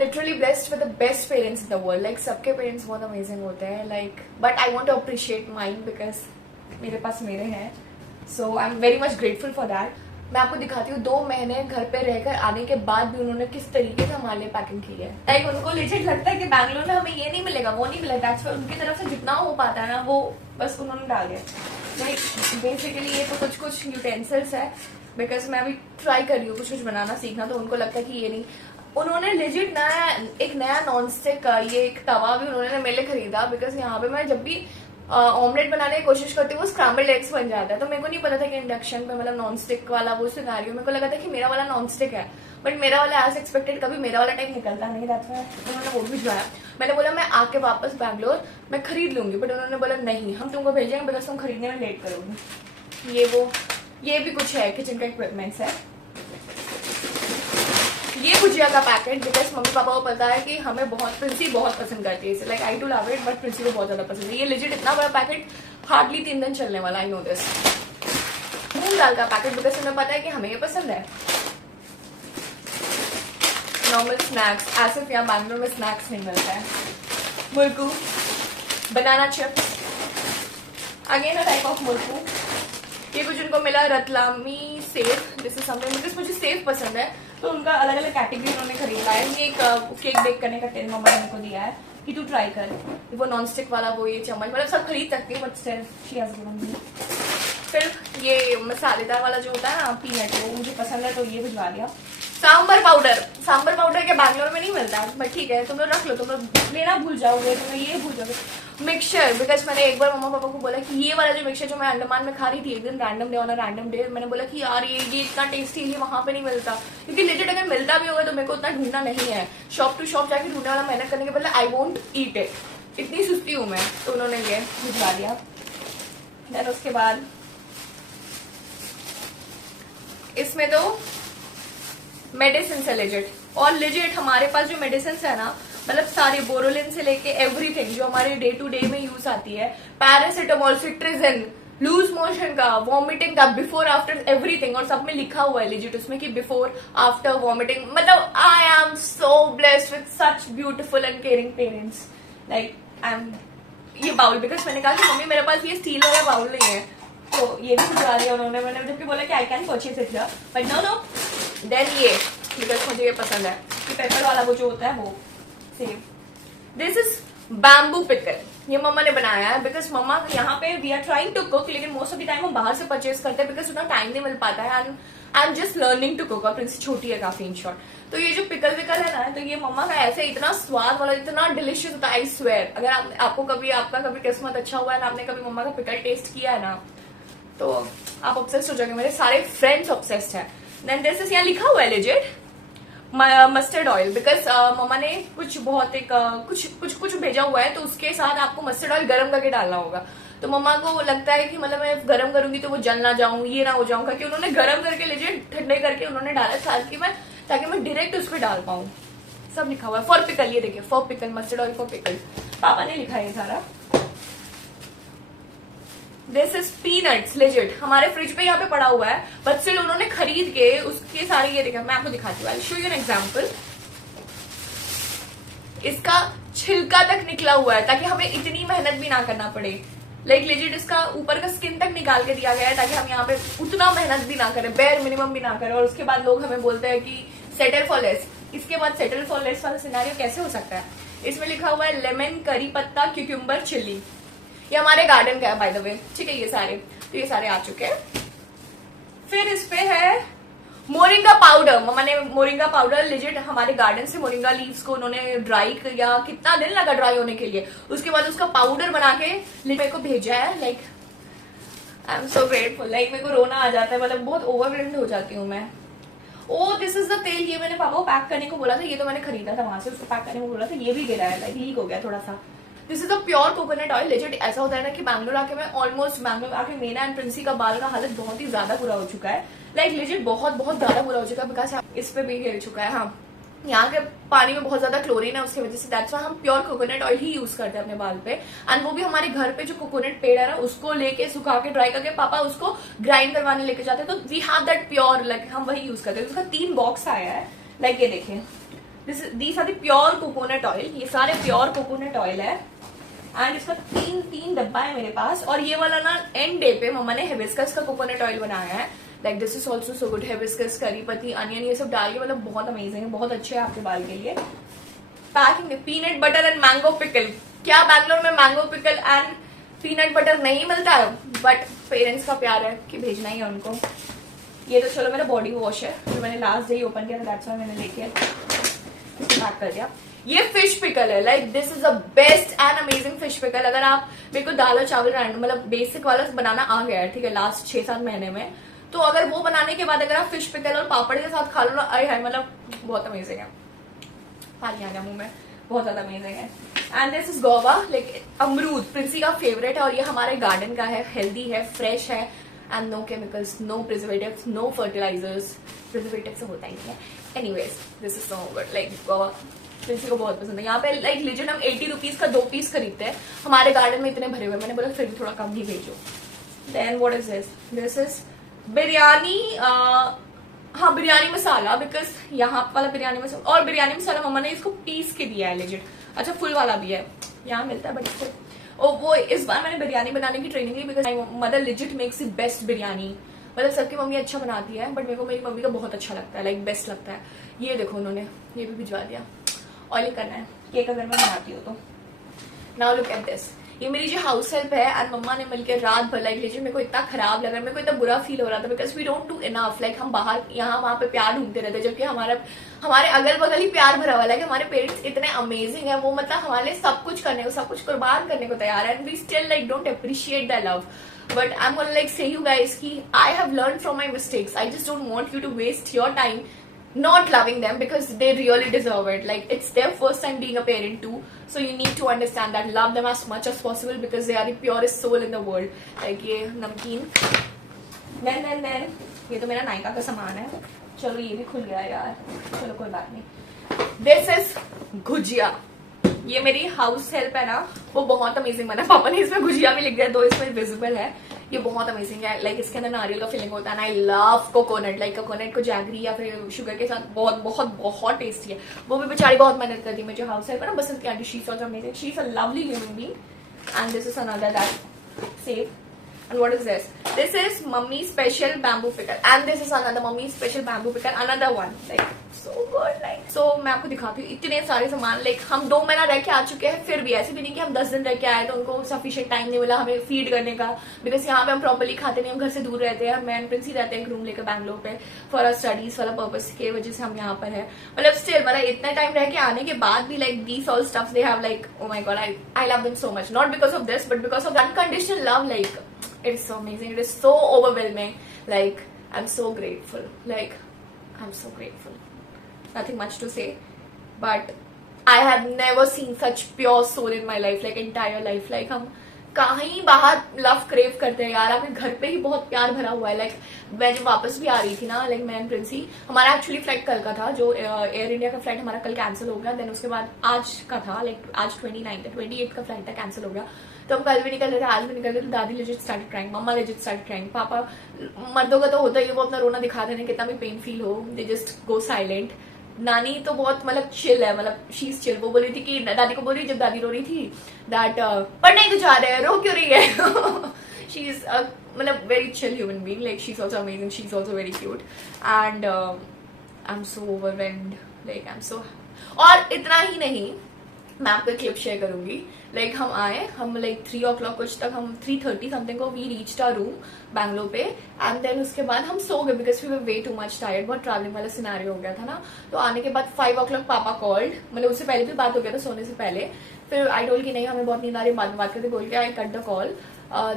Literally blessed with the best parents in the world. Like सबके parents बहुत amazing होते हैं. Like but I want to appreciate mine because मेरे पास मेरे हैं. So I am very much grateful for that. मैं आपको दिखाती हूँ 2 महीने घर पे रहकर आने के बाद भी उन्होंने किस तरीके से हमारे लिए पैकिंग की है. लाइक उनको लेजिट लगता है कि बैंगलोर में हमें ये नहीं मिलेगा, वो नहीं मिलेगा. दैट्स व्हाई उनकी तरफ से जितना हो पाता है ना वो बस उन्होंने डाल दिया. लाइक बेसिकली ये तो कुछ यूटेंसिल्स है बिकॉज मैं अभी ट्राई कर रही हूँ कुछ बनाना सीखना. तो उनको लगता है कि ये नहीं. उन्होंने लेजिट एक नया नॉन स्टिक ये एक तवा भी उन्होंने मेरे लिए खरीदा बिकॉज यहाँ पे मैं जब भी ऑमलेट बनाने की कोशिश करती हूँ वो स्क्रैम्बल्ड एग्स बन जाता है. तो मेरे को नहीं पता था कि इंडक्शन पे मतलब नॉन स्टिक वाला वो सिनेरियो. मेरे को लगा था कि मेरा वाला नॉन स्टिक है बट मेरा वाला एज एक्सपेक्टेड कभी मेरा वाला टाइप निकलता नहीं. दैट्स व्हाई उन्होंने वो भी भिजवाया. मैंने बोला मैं आके वापस बैंगलोर मैं खरीद लूंगी बट उन्होंने बोला नहीं हम तुमको भेजेंगे बिकॉज तुम खरीदने में लेट करोगी. ये भी कुछ है किचन का इक्विपमेंट्स है. ये भुजिया का पैकेट बिकॉज मम्मी पापा को पता है कि हमें प्रिंसी बहुत पसंद करती है इसे. Like I to love it but Princy को बहुत ज्यादा पसंद है. ये लेजिट इतना बड़ा पैकेट हार्डली 3 दिन चलने वाला. I know this. मूंग दाल का पैकेट बिकॉज उन्हें पता है कि हमें ये पसंद है. नॉर्मल स्नैक्स ऐसे यहाँ बैंगलोर में स्नैक्स नहीं मिलता है. Murukku banana chips again a type of murukku. ये कुछ उनको मिला Ratlami sev. This is something because मुझे सेव पसंद है तो उनका अलग अलग कैटेगरी उन्होंने खरीदा है. ये एक केक बेक करने का टिन मम्मा ने उनको दिया है कि तू ट्राई कर. वो नॉन स्टिक वाला वो ये चम्मच मतलब सब खरीद सकती है but still she has given me. फिर ये मसालेदार वाला जो होता है ना पीनट वो मुझे पसंद है तो ये भिजवा दिया. सांबर पाउडर के बैंगलोर में नहीं मिलता बट ठीक है तुम लोग रख लो. तुम लोग लेना भूल जाओगे तुम लोग ये भूल जाओगे. मिक्सचर बिकॉज मैंने एक बार मम्मा पापा को बोला कि ये वाला जो मिक्सचर जो मैं अंडमान में खा रही थी एक दिन रैंडम डे मैंने बोला कि यार ये इतना टेस्टी ये वहां पे नहीं मिलता. क्योंकि लेजिट अगर मिलता भी होगा तो मेरे को उतना ढूंढना नहीं है. शॉप टू शॉप जाके ढूंढने वाला मेहनत करने के बदले आई वोंट ईट इट. इतनी सुस्ती हूं मैं. तो उन्होंने ये भिजवा दिया. देन उसके बाद इसमें तो मेडिसिन है लेजिट. और लेजिट हमारे पास जो मेडिसिन है ना मतलब सारे बोरोलिन से लेके एवरीथिंग जो हमारे डे टू डे में यूज आती है. पैरासिटामोल सिट्रिजिन लूज मोशन का वॉमिटिंग का बिफोर आफ्टर एवरीथिंग. और सब में लिखा हुआ है लेजिट उसमें कि बिफोर आफ्टर वॉमिटिंग. मतलब I am so blessed with such beautiful and caring parents. Like I am ये बाउल बिकॉज मैंने कहा कि मम्मी मेरे पास ये स्टील वाला बाउल नहीं है तो ये भी भिजवा दिया उन्होंने. मैंने जबकि बोला कि I can purchase it but no. Then ये बिकॉज मुझे ये पसंद है कि पेपर वाला वो जो होता है वो सेव. This is bamboo pickle. ये मम्मा ने बनाया है बिकॉज मम्मा यहाँ पे we are trying to cook लेकिन मोस्ट ऑफ द टाइम हम बाहर से परचेज करते हैं बिकॉज उतना टाइम नहीं मिल पाता है. And I am just learning to cook. और प्रिंसी छोटी है काफी इन शॉर्ट. तो ये जो पिकल विकल है ना तो ये मम्मा का ऐसे इतना स्वाद वाला इतना डिलिशियस होता है. आई स्वेयर अगर आपको कभी आपका कभी किस्मत अच्छा हुआ है ना आपने कभी मम्मा का पिकल टेस्ट किया है ना तो आप ऑब्सेस्ड हो जाओगे. मेरे सारे फ्रेंड्स ऑब्सेस्ड है. देन दिस इज यहाँ लिखा हुआ है लेजिट मस्टर्ड ऑयल बिकॉज मम्मा ने कुछ बहुत एक कुछ भेजा हुआ है तो उसके साथ आपको मस्टर्ड ऑयल गर्म करके डालना होगा. तो मम्मा को लगता है कि मतलब मैं गर्म करूंगी तो वो जल ना जाऊं ये ना हो जाऊं क्योंकि उन्होंने गर्म करके लीजिए ठंडे करके उन्होंने डाला ताकि मैं डायरेक्ट उस पर डाल पाऊं. सब लिखा हुआ है फॉर पिकल. ये देखिए for pickle mustard oil for pickle. पापा ने लिखा है सारा. दिस इज पीनट्स लेजिट हमारे फ्रिज पे यहाँ पे पड़ा हुआ है बट स्टिल उन्होंने खरीद के उसके सारे ये देखा. मैं आपको दिखाती हूँ. I show you an example. इसका छिलका तक निकला हुआ है ताकि हमें इतनी मेहनत भी ना करना पड़े. लाइक लेजिट इसका ऊपर का स्किन तक निकाल के दिया गया है ताकि हम यहाँ पे उतना मेहनत भी ना करें बेयर मिनिमम भी ना करें. और उसके बाद लोग हमें बोलते हैं कि सेटल फॉर लेस. इसके बाद सेटल फॉर लेस वाला सिनेरियो कैसे हो सकता है. इसमें लिखा हुआ है लेमन करी पत्ता क्यूक्यूम्बर चिली. ये हमारे गार्डन का है बाय द वे. ठीक है ये सारे आ चुके हैं. फिर इस पे है मोरिंगा पाउडर. मम्मा ने मोरिंगा पाउडर लेजिट हमारे गार्डन से मोरिंगा लीव्स को उन्होंने ड्राई किया. कितना दिन लगा ड्राई होने के लिए. उसके बाद उसका पाउडर बना के मेरे को भेजा है. Like I am so grateful. Like मेरे को रोना आ जाता है. मतलब बहुत ओवरवेल्म्ड हो जाती हूँ मैं. ओ दिस इज द तेल. ये मैंने पापा को पैक करने को बोला था. ये तो मैंने खरीदा था वहां से. उसको पैक करने को बोला था. ये भी गिरा है. लाइक लीक हो गया थोड़ा सा. This is a pure coconut oil. Legit ऐसा होता है ना कि बैंगलोर आके मैं ऑलमोस्ट बैंगलोर आके मेरा एंड प्रिंसी का बाल का हालत बहुत ही ज्यादा बुरा हो चुका है. लाइक लेजिट बहुत ज्यादा बुरा हो चुका है बिकॉज इस पे भी गिर चुका है. हाँ यहाँ के पानी में बहुत ज्यादा क्लोरीन है उसकी वजह से. दैट्स व्हाई हम प्योर कोकोनट ऑयल ही यूज करते हैं अपने बाल पे. एंड वो भी हमारे घर पे जो कोकोनट पेड़ है ना उसको लेके सुखा के ड्राई करके पापा उसको ग्राइंड करवाने लेके जाते हैं. तो we have that pure like हम वही यूज करते हैं. उसका 3 बॉक्स आया है. लाइक ये देखिए these are the pure coconut oil, ये सारे प्योर कोकोनट ऑयल है एंड इसका तीन डब्बा है मेरे पास। और ये वाला ना एंड डे पे मम्मा ने हिबिस्कस का कोकोनट ऑयल बनाया है, like this is also so good. Hibiscus, करी पत्ती, अनियन ये सब डाल के मतलब बहुत अमेजिंग है, बहुत अच्छे है आपके बाल के लिए। Packing peanut butter and mango pickle, क्या बैंगलोर में mango pickle and peanut butter नहीं मिलता है, बट पेरेंट्स का प्यार है कि भेजना ही है उनको। ये तो चलो मेरा बॉडी वॉश है जो मैंने लास्ट डे ओपन किया था, दैट्स व्हाई मैंने लेके पैक कर दिया। ये फिश पिकल है, like this is the best and amazing fish pickle. अगर आप मेरे को दाल और चावल मतलब बेसिक वाला बनाना आ गया है, ठीक है, लास्ट 6-7 महीने में, तो अगर वो बनाने के बाद अगर आप फिश पिकल और पापड़ के साथ खा लो ना, अरे है मतलब बहुत अमेजिंग है, पानी आ गया मुंह में, बहुत ज्यादा अमेजिंग है। And this is Goa, like अमरूद प्रिंसी का फेवरेट है और ये हमारे गार्डन का है, हेल्दी है, फ्रेश है and no chemicals, no preservatives, no fertilizers. Preservatives होता ही नहीं है। Anyways this is so good, like Goa Princy को बहुत पसंद है। यहाँ पे लाइक लीजिए हम 80 रुपीज का 2 पीस खरीदते हैं, हमारे गार्डन में इतने भरे हुए, मैंने बोला फिर भी थोड़ा कम ही भेजो। Then what is this, this is biryani, हाँ बिरयानी मसाला, बिकॉज यहाँ वाला बिरयानी मसाला, और बिरयानी मसाला मम्मा ने इसको पीस के दिया है लेजिट। अच्छा फुल वाला भी है, यहाँ मिलता है बट इसको वो इस बार मैंने बिरयानी बनाने की ट्रेनिंग ली, because my mother legit makes the best biryani. मतलब सबकी मम्मी अच्छा बनाती है बट मेरे को मेरी मम्मी का बहुत अच्छा लगता है, लाइक बेस्ट लगता है। ये देखो उन्होंने ये भी भिजवा दिया, ऑयली करना है केक अगर मैं बनाती हूँ तो। नाउ लुक एट दिस, ये मेरी जो हाउस हेल्प है एंड मम्मा ने मिलकर रात भर लाइक लीजिए मेरे को इतना खराब लगा, मेरे को इतना बुरा फील हो रहा था, because we don't do enough, like हम बाहर यहाँ वहाँ पे प्यार ढूंढते रहते, जबकि हमारे अगल बगल ही प्यार भरा हुआ है। हमारे पेरेंट्स इतने अमेजिंग है, वो मतलब हमारे लिए सब कुछ करने को, सब कुछ कुर्बान करने को तैयार है, and we still like don't appreciate the love. But I am gonna like say you guys कि I have learn from my mistakes, I just don't want you to waste your time not loving them because they really deserve it. Like it's their first time being a parent too, so you need to understand that, love them as much as possible because they are the purest soul in the world. Like ये नमकीन, then ये तो मेरा नायका का सामान है, चलो ये भी खुल गया यार, चलो कोई बात नहीं। This is गुजिया, ये मेरी हाउस हेल्प है ना, वो बहुत अमेजिंग बना, पापा ने इसमें गुजिया भी लिख दिया, दो इसमें विजिबल है। ये बहुत अमेजिंग है, लाइक इसके अंदर नारियल का फिलिंग होता है, I love coconut, like coconut को जैगरी या फिर शुगर के साथ बहुत बहुत बहुत टेस्टी है। वो भी बेचारी बहुत मेहनत करती है, मुझे हाउस हेल्प है ना बसंत की aunty, she is also amazing, she is a lovely human being. And this is another that save, and what is this? This is mummy special bamboo pickle and this is another mummy special bamboo pickle, another one, like so good, like so मैं आपको दिखाती हूँ इतने सारे सामान। Like हम 2 महीना रह के आ चुके हैं, फिर भी ऐसे भी नहीं कि हम 10 दिन रह के आए तो उनको सफिशिएंट टाइम नहीं मिला हमें फीड करने का, बिकॉज यहाँ पे हम प्रॉपर्ली खाते नहीं, हम घर से दूर रहते हैं, मैं एंड प्रिंसी रहते हैं एक रूम लेकर बैंगलोर पे फॉर अ स्टडीज वाला पर्पज के वजह से हम यहाँ पर है। मतलब स्टिल मतलब इतना टाइम रह के आने के बाद भी like these all stuffs they have, like oh my God, I love them so much, not because of this but because of unconditional love. Like it's so amazing, it is so overwhelming, like I'm so grateful, like I'm so grateful, nothing much to say, but I have never seen such pure soul in my life, like entire life, like हम कहीं बाहर love crave करते हैं यार, आपके घर पे ही बहुत प्यार भरा हुआ है। लाइक मैं जब वापस भी आ रही थी ना, लाइक मैं एंड प्रिंसी, हमारा एक्चुअली फ्लाइट कल का था, जो एयर इंडिया का फ्लाइट हमारा कल कैंसिल हो गया, देन उसके बाद आज का था, लाइक आज 28 का फ्लाइट था, कैंसिल हो गया, तो हम कल भी निकल रहे थे, आज भी निकल रहे थे, तो दादी लेजिट स्टार्ट क्राइंग, मम्मा लेजिट स्टार्ट क्राइंग, पापा मर्दों का तो होता ही है, वो अपना रोना दिखाते हैं कितना भी पेन फील हो, दे जस्ट गो साइलेंट। नानी तो बहुत मतलब चिल है, मतलब शी इज चिल। वो बोल रही थी कि दादी को बोल रही, जब दादी रो रही थी दैट पढ़ने ही तो जा रहे हैं, रो क्यों रही है। शी इज मतलब very chill human being, like she is also amazing, she is also very cute and I am so overwhelmed, like I am सो। और इतना ही नहीं, मैं आपको क्लिप शेयर करूंगी, लाइक हम आए, हम लाइक 3 o'clock कुछ तक, हम 3:30 समथिंग को we reached our room Bangalore पे, एंड देन उसके बाद हम सो गए because we were way too much tired, बहुत ट्रैवलिंग वाला सिनेरियो हो गया था ना। तो आने के बाद 5 o'clock पापा कॉल्ड, मतलब उससे पहले भी बात हो गया था सोने से पहले, फिर आई टोल्ड कि नहीं हमें बहुत नींद आ रही है, बाद में बात करते, बोल के I cut the call.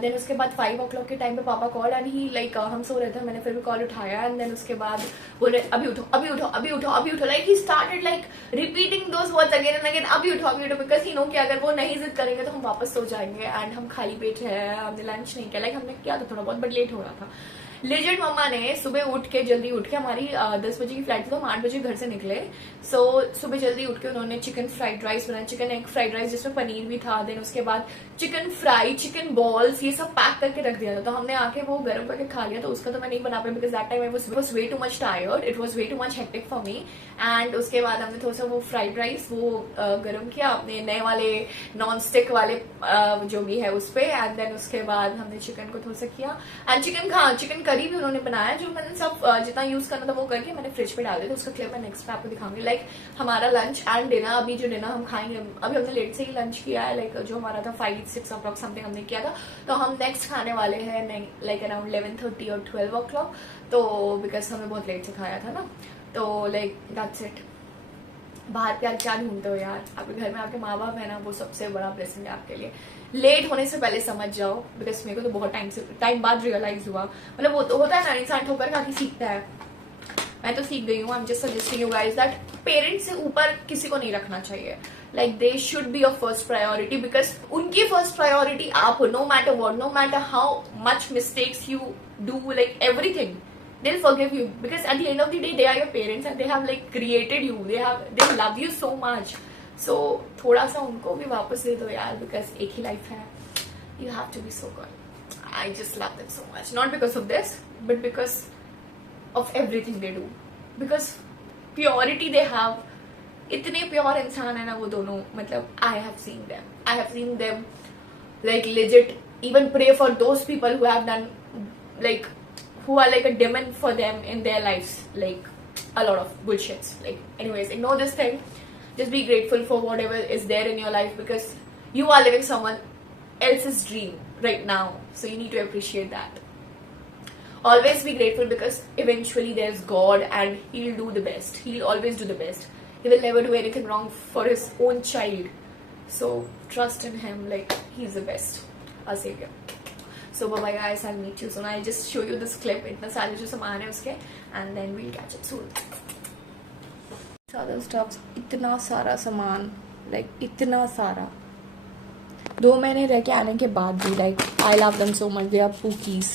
Then उसके बाद 5 o'clock के टाइम पे पापा कॉल एंड ही लाइक हम सो रहे थे, मैंने फिर भी कॉल उठाया, एंड देन उसके बाद बोले अभी उठो अभी उठो अभी उठो अभी उठो, like he started like repeating those words again and again, अभी उठो बिकॉज ही नो कि अगर वो नहीं जिद करेंगे तो हम वापस सो जाएंगे, एंड हम खाली पेट है, हमने लंच नहीं किया, लाइक हमने किया था थोड़ा बहुत बट लेट हो रहा था। लेजेंड मम्मा ने सुबह उठ के जल्दी उठ के, हमारी 10 बजे की फ्लाइट थी तो हम 8 बजे घर से निकले। सो सुबह जल्दी उठ के उन्होंने चिकन फ्राइड राइस बनाया, चिकन एग फ्राइड राइस जिसमें पनीर भी था। देन उसके बाद चिकन फ्राई, चिकन बॉल्स, ये सब पैक करके रख दिया था। तो हमने आके वो गर्म करके खा लिया। तो उसका तो मैं नहीं बना पाई because that time I was way too much tired, it was way too much hectic for me. And उसके बाद हमने थोड़ा सा वो फ्राइड राइस वो गर्म किया अपने नए वाले नॉन स्टिक वाले जो भी है उस पे। एंड देन उसके बाद हमने चिकन को थोड़ा सा किया एंड चिकन करी भी उन्होंने बनाया, जो मैंने सब जितना यूज करना था वो करके मैंने फ्रिज पे डाल दिया। तो उसका क्लिप मैं नेक्स्ट पे आपको दिखाऊंगी। लाइक हमारा लंच एंड डिनर, अभी जो डिनर हम खाएंगे, अभी हमने लेट से ही लंच किया है। लाइक जो हमारा था 5-6 o'clock समथिंग हमने किया था। तो हम नेक्स्ट खाने वाले हैं लाइक अराउंड 11:30 और 12 o'clock। तो बिकॉज हमने बहुत लेट से खाया था ना। तो लाइक दैट्स इट। बाहर पे आप क्या ढूंढते हो यार, आपके घर में आपके माँ बाप है ना, वो सबसे बड़ा ब्लेसिंग है आपके लिए। लेट होने से पहले समझ जाओ, बिकॉज मेरे को तो बहुत टाइम बाद रियलाइज हुआ। मतलब वो तो होता है ना, इंसान ठोकर खा के सीखता है। मैं तो सीख गई हूँ। I am just suggesting you guys that parents से ऊपर किसी को नहीं रखना चाहिए। Like they should be your first priority, because उनकी फर्स्ट प्रायोरिटी आप हो। No matter what, no matter how much mistakes you do, like everything they'll forgive you, because at the end of the day they are your parents and they have like created you, they love you so much. So थोड़ा सा उनको भी वापस दे दो यार, because एक ही life है। You have to be so good. I just love them so much, not because of this but because of everything they do, because purity they have। इतने प्योर इंसान है ना वो दोनों, मतलब I have seen them like legit even pray for those people who have done like who are like a demon for them in their lives, like a lot of bullshits. Like anyways, ignore this thing, just be grateful for whatever is there in your life, because you are living someone else's dream right now, so you need to appreciate that. Always be grateful, because eventually there's God and he'll do the best. He'll always do the best. He will never do anything wrong for his own child, so trust in him, like he's the best, our savior. So bye bye guys, I'll meet you soon. I'll just show you this clip, इतना सारे जो सामान है उसके, and then we'll catch up soon. सारा stocks, इतना सारा सामान, like इतना सारा 2 महीने रह के आने के बाद भी, like I love them so much. They are Pookies.